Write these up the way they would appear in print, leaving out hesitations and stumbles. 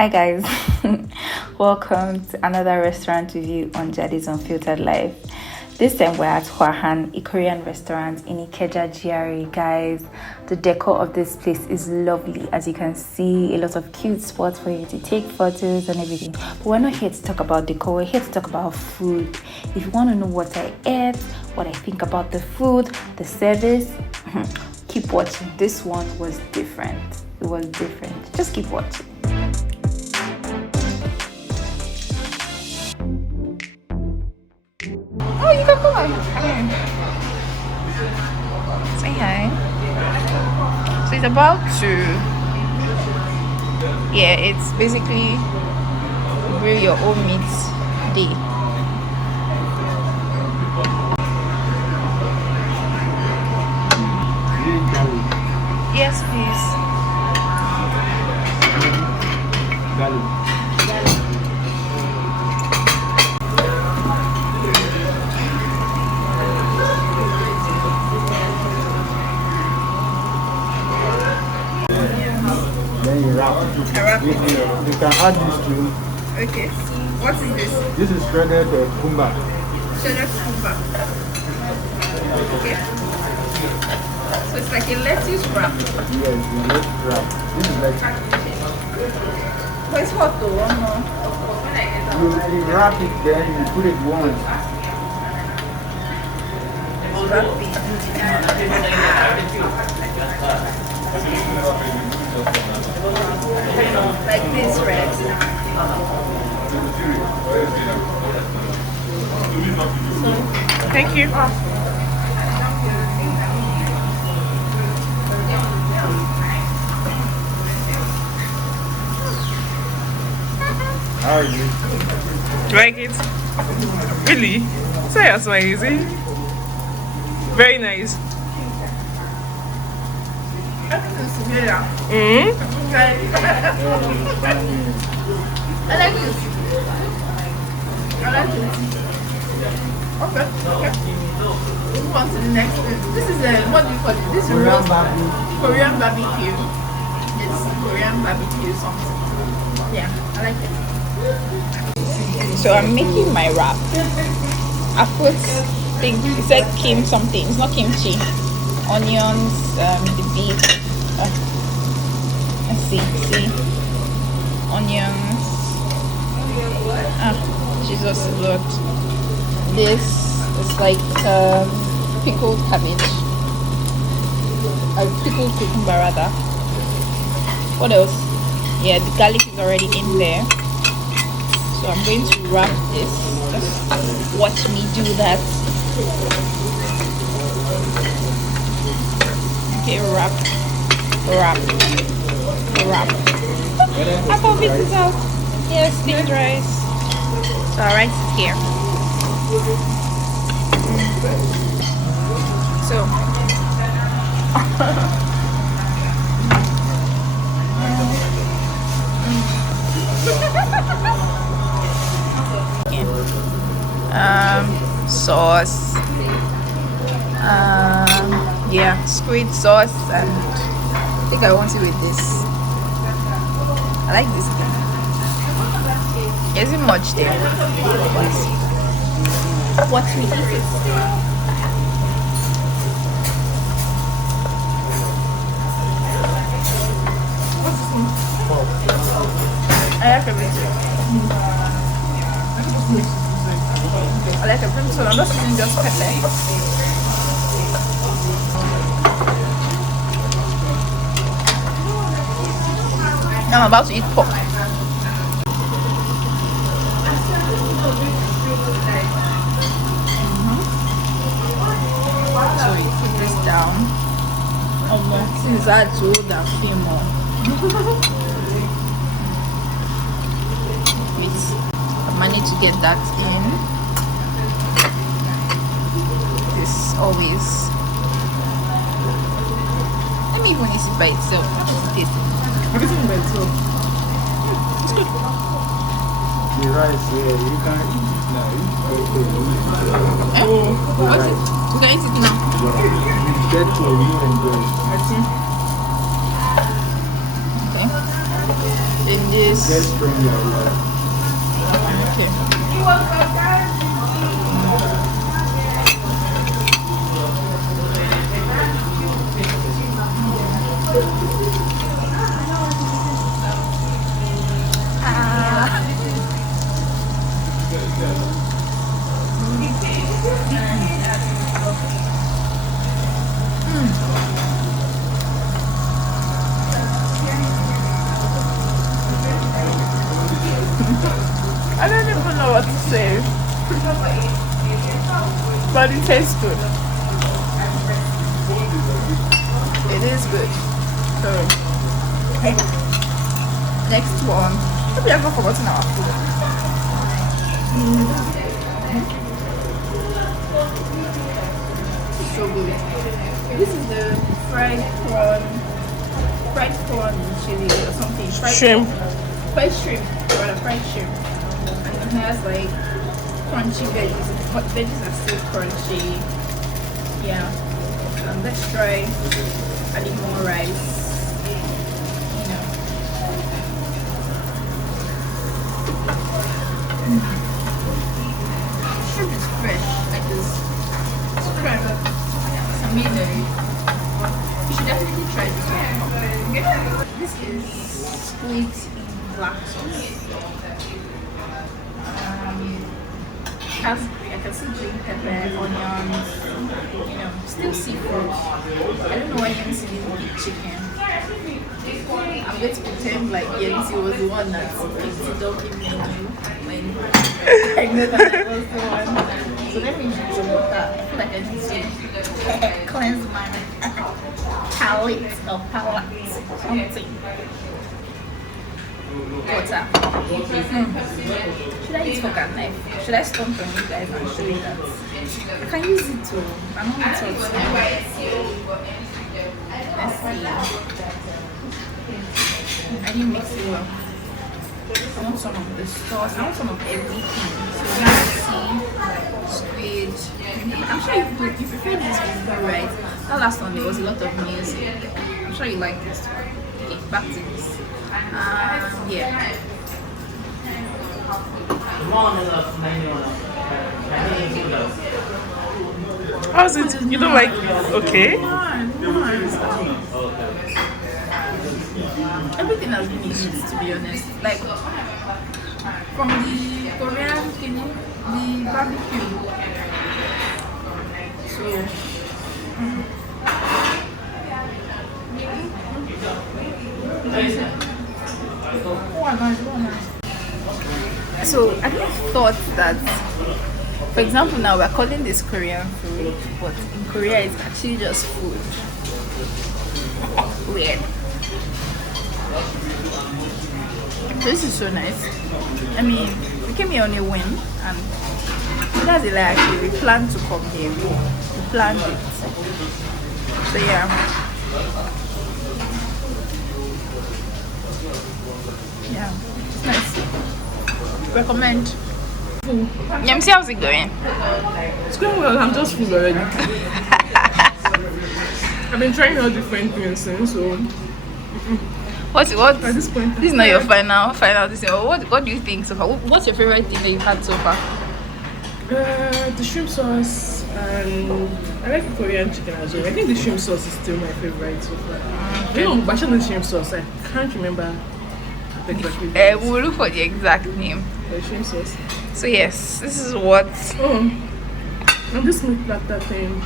Hi guys, welcome to another restaurant review on Jadi's Unfiltered Life. This time we're at Hua Han, a Korean restaurant in Ikeja GRA. Guys, the decor of this place is lovely. As you can see, a lot of cute spots for you to take photos and everything. But we're not here to talk about decor, we're here to talk about food. If you want to know what I ate, what I think about the food, the service, keep watching. This one was different. It was different. Just keep watching. Oh, you can come on. Say hi. So it's about to, it's basically grill your own meat day. Yes, please. Then you wrap. You can add this too. Okay. What is this? This is shredded kumba. Shredded kumba. Okay. So it's like a lettuce wrap. Yes, the lettuce wrap. This is lettuce. But it's hot though, You wrap it, then you put it once. Wrap it. Like this, right? Thank you. How are you? Like it? Really? Say that's amazing. Very nice. Mm-hmm. I like this. I like this. Okay. We move on to the next one. This is what do you call it? This is Korean barbecue. It's Korean barbecue something. Yeah, I like it. So I'm making my wrap. I put it said kim something. It's not kimchi. Onions, the beef. Let's see. Onions. Jesus Lord. This is like pickled cabbage. Pickled cucumber rather. What else? Yeah, the garlic is already in there. So I'm going to wrap this. Just watch me do that. Okay, wrap. I thought this is out. Yes, steamed rice. So our rice is here. So sauce. Yeah, squid sauce, and I think I want it with this. I like this thing. There isn't much there. Let's see. Watch me eat it. I like everything. I like everything, so I'm not using just pepper. Now I'm about to eat pork. So you put this down. Since I told that few more. I managed to get that in. This always. Let me even eat it by itself. What is it by itself? It's good. The rice, yeah, you can eat it now. What's it? You can eat it now. You get to you enjoy it. Okay. Then This. Get stronger. Okay. I don't even know what to say, but it tastes good. It is good. So, next one. Maybe I've not forgotten our food. So good. This is the fried prawn chili or something. Shrimp. Fried shrimp, rather fried shrimp. And it has like crunchy veggies. But veggies are still crunchy. Yeah. Let's try adding more rice. You know. Shrimp is fresh, like this. It's fresh. It's amazing. You should definitely try this one. This is squid in black sauce. Has, I can see green pepper, onions, you know, still seafood. I don't know why Yemisi didn't eat chicken. I'm going to pretend like Yemisi was the one that picked it up in menu when I know that I was the one. So let me drink some water. I feel like I need to cleanse my palate or palate, something. Water. Should I use fork and knife? Should I stomp on you guys and show you that? I can use it too. I'm not talking. Let's see. I didn't mix it well. I want some of the sauce. I want some of everything. So let's see. Squid. I'm sure you prefer this with the rice. That last one there was a lot of music. I'm sure you like this one. Okay, back to this. Yeah. How's it? You don't like? Okay. Everything has been eaten, to be honest. Like from the Korean kini, the barbecue. So. So I just thought that, for example, now we're calling this Korean food, but in Korea it's actually just food. Weird. This is so nice. I mean, we came here on a whim, and that's a lie. Actually, we planned to come here. We planned it. So yeah. Yeah, it's nice. Recommend. Yemisi, how's it going? It's going well. I'm just full already. I've been trying all different things since, so What? at this point, This is not your final this year. What do you think so far? What's your favorite thing that you've had so far? the shrimp sauce, and I like the Korean chicken as well. I think the shrimp sauce is still my favorite so far. Okay. No, but the shrimp sauce, I can't remember the exact We'll look for the exact name. the shrimp sauce. So yes, this is what And this meat platter thing,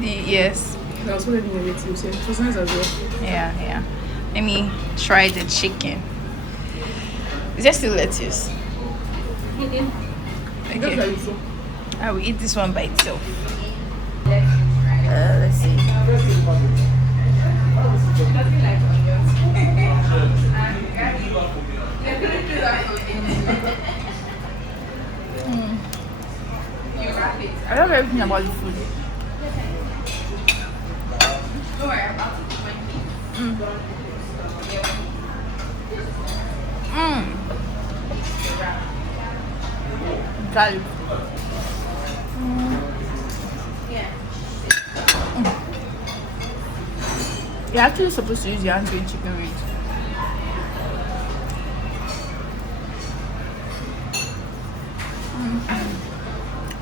yes. I was already in it, so it was nice as well. Yeah. Let me try the chicken. Is there still lettuce? Just Okay. like so. I will eat this one by itself. Let's see. I love everything about the food. Garlic. You're actually supposed to use your hands to eat chicken wings.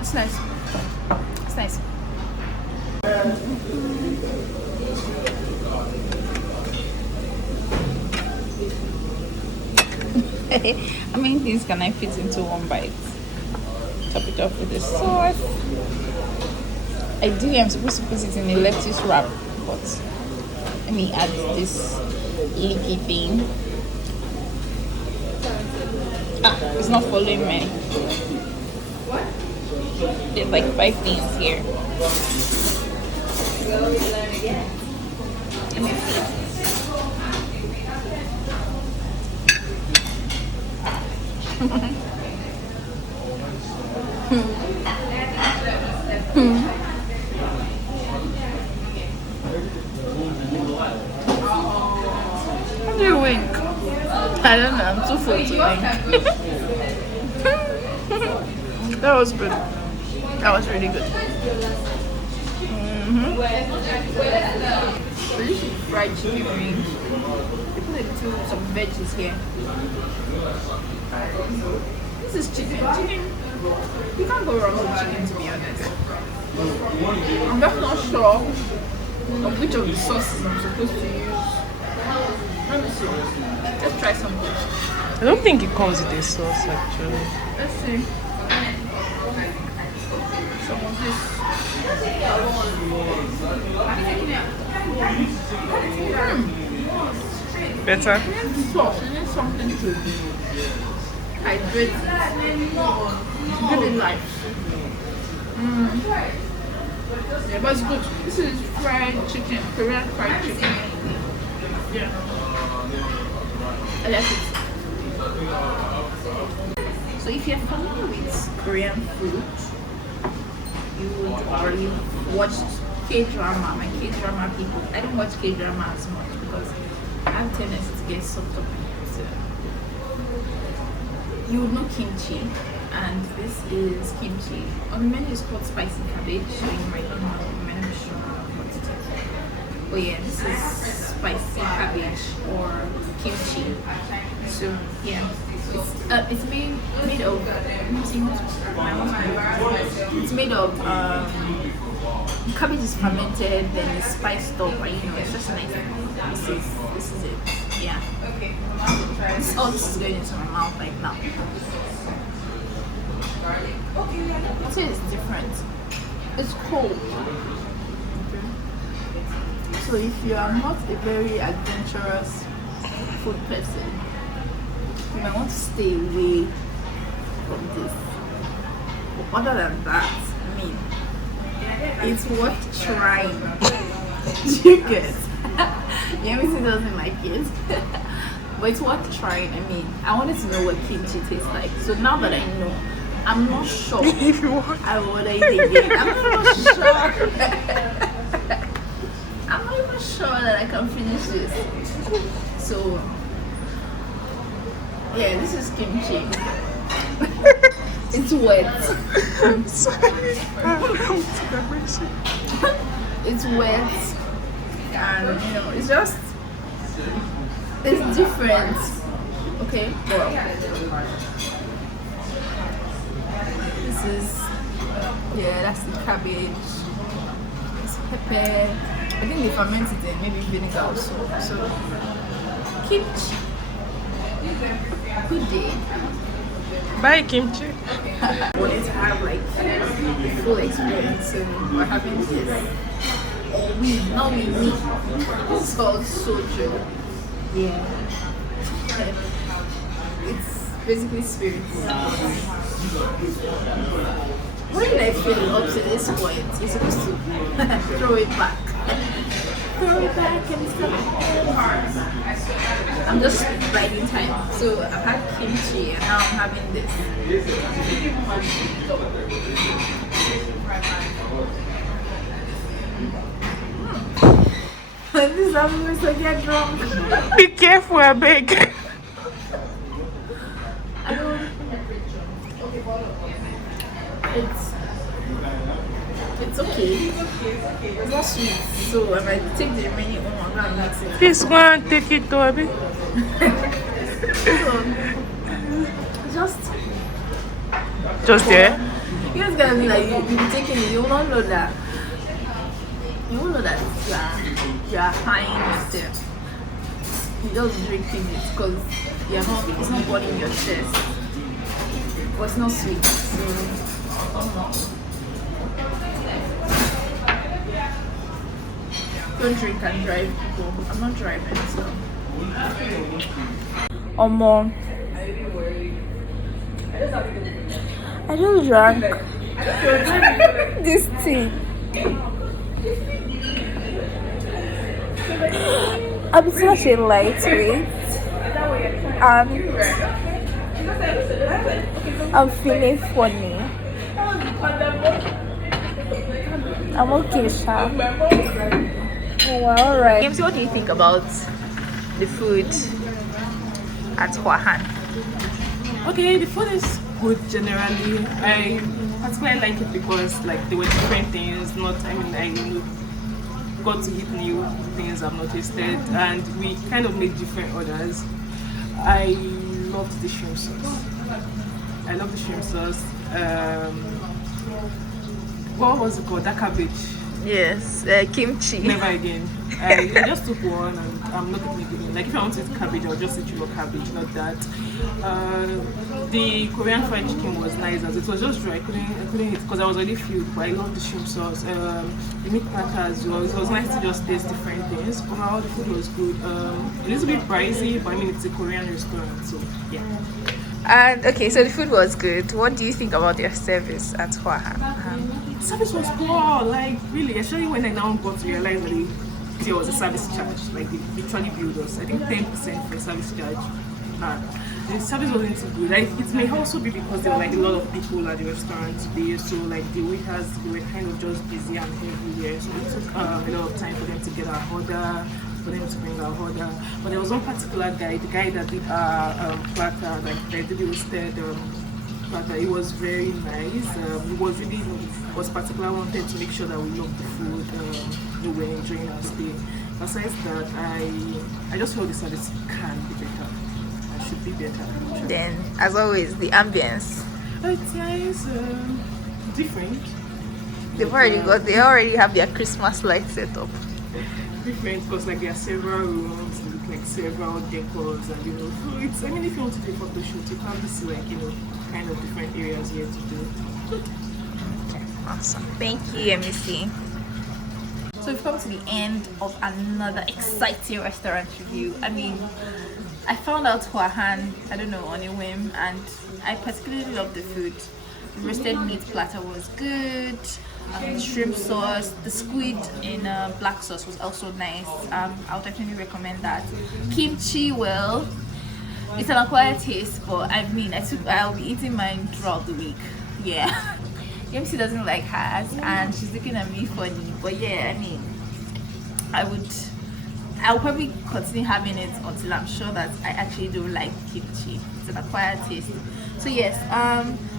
It's nice. It's nice. How many things can I fit into one bite? Top it off with the sauce. Ideally, I'm supposed to put it in a lettuce wrap, but let me add this leaky thing. It's not following me. There's like 5 things here. Let me see. How do you wink? I don't know, I'm too full to wink. That was good. That was really good. So this is fried chicken wings. They put it to some veggies here. This is chicken. Chicken. You can't go wrong with chicken, to be honest. I'm just not sure of which of the sauces I'm supposed to use. Let me see. Let's try something. I don't think it comes with a sauce actually. Let's see. Some of this. Better? You need sauce. You need something to hydrate it. Give it life. Yeah, but it's good. This is fried chicken, Korean fried chicken. Yeah. I like it. So if you're familiar with Korean food, you would already watch K-drama. My K-drama people. I don't watch K-drama as much because I have a tendency to get sucked up in it. So you would know kimchi, and this is kimchi. On the menu is called spicy cabbage, so you might not know, you might not be sure what it is. But yeah, this is spicy cabbage or kimchi. So yeah, it's made of. It's made of cabbage is fermented, then it's spiced up, and you know it's just nice. This is it. Yeah. All this is going into my mouth right now. I'd say it's different. It's cold. So if you are not a very adventurous food person, you might want to stay away from this. But other than that, I mean, it's worth trying. Do you get? Yemisi doesn't like it. But it's worth trying. I mean, I wanted to know what kimchi tastes like. So now that I know, I'm not sure If you want. I would eat it again. I'm not sure. I'm not even sure that I can finish this. So, yeah, this is kimchi. It's wet. I'm sorry. It's wet. And, you know, it's just, it's different. Okay? Well, this is, yeah, that's the cabbage. It's pepper. I think they ferment it in maybe vinegar also. So, kimchi. Foodie. Buy kimchi. I wanted to have like the full experience, so we're having this. Not me. It's called soju. Yeah. It's basically spirits. What did I feel up to this point? You're supposed to throw it back. Throw it back and stuff. I'm just biding time. So I've had kimchi and now I'm having this. This is how we used to get drunk. Be careful, I beg. I don't. It's okay. It's not sweet, so I might take the remaining one and mix it. This one, take it to Abby. So, just Just there? You're just gonna be like, you'll be taking it, you will not know that. You won't know that you are high in yourself. You're just drinking it because it's not burning your chest. But it's not sweet. So, don't drink and drive, people. I'm not driving, so. Mom. I just drank this tea. I'm such a lightweight and I'm feeling funny. I'm okay, Sha. Oh, well, alright. Yemisi, what do you think about the food at Hua Han? Okay, the food is good generally. I particularly like it because like there were different things. I got to eat new things I've not tasted, and we kind of made different orders. I loved the shrimp sauce. What was it called? That cabbage. Yes, kimchi. Never again. I just took one and I'm not going to eat it. Like if I want to eat cabbage, I'll just eat your cabbage, not that. The Korean fried chicken was nice as it was just dry. I couldn't eat because I was already filled, but I love the shrimp sauce. The meat platter as well. It was nice to just taste different things. Overall, the food was good. A little bit pricey, but I mean it's a Korean restaurant, so yeah. And okay, so the food was good. What do you think about their service at Hua Han? Service was poor, like really, especially when I now got to realize that there was a service charge, like they literally billed us, I think 10% for service charge. The service wasn't too good. Like, it may also be because there were like a lot of people at the restaurant today, so like the waiters, they were kind of just busy and everywhere, so it took a lot of time for them to get our order, for them to bring our order. But there was one particular guy, the guy that did our platter, like that did the roasted platter. It was very nice. He was really was particular, wanted to make sure that we loved the food. We were enjoying our stay. Besides that, I just feel the service can be better. It should be better. Then, as always, the ambience. It's nice, different. They already have their Christmas lights set up. Different because like there are several rooms with like several decors and so it's, I mean, if you want to do a photo shoot, you probably see like kind of different areas here to do. Okay, awesome. Thank you, Yemisi. So we've come to the end of another exciting restaurant review. I mean, I found out Hua Han, I don't know, on a whim, and I particularly love the food. The roasted meat platter was good. Shrimp sauce, the squid in black sauce was also nice. I would definitely recommend that. Kimchi, well, it's an acquired taste, but I mean, I'll be eating mine throughout the week. Yeah. Yemisi doesn't like hers, and she's looking at me funny. But yeah, I mean, I'll probably continue having it until I'm sure that I actually do like kimchi. It's an acquired taste. So yes,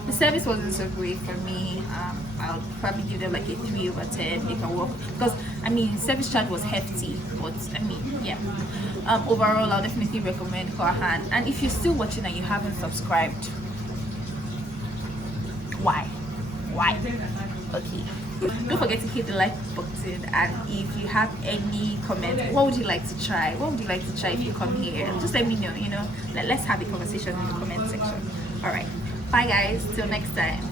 the service wasn't so great for me. I'll probably give them like a 3/10. They can work because I mean service charge was hefty, but I mean yeah. Overall, I'll definitely recommend Hua Han. And if you're still watching and you haven't subscribed, why? Okay. Don't forget to hit the like button, and if you have any comment, what would you like to try? What would you like to try if you come here? Just let me know, let's have a conversation in the comment section. Alright, bye guys, till next time.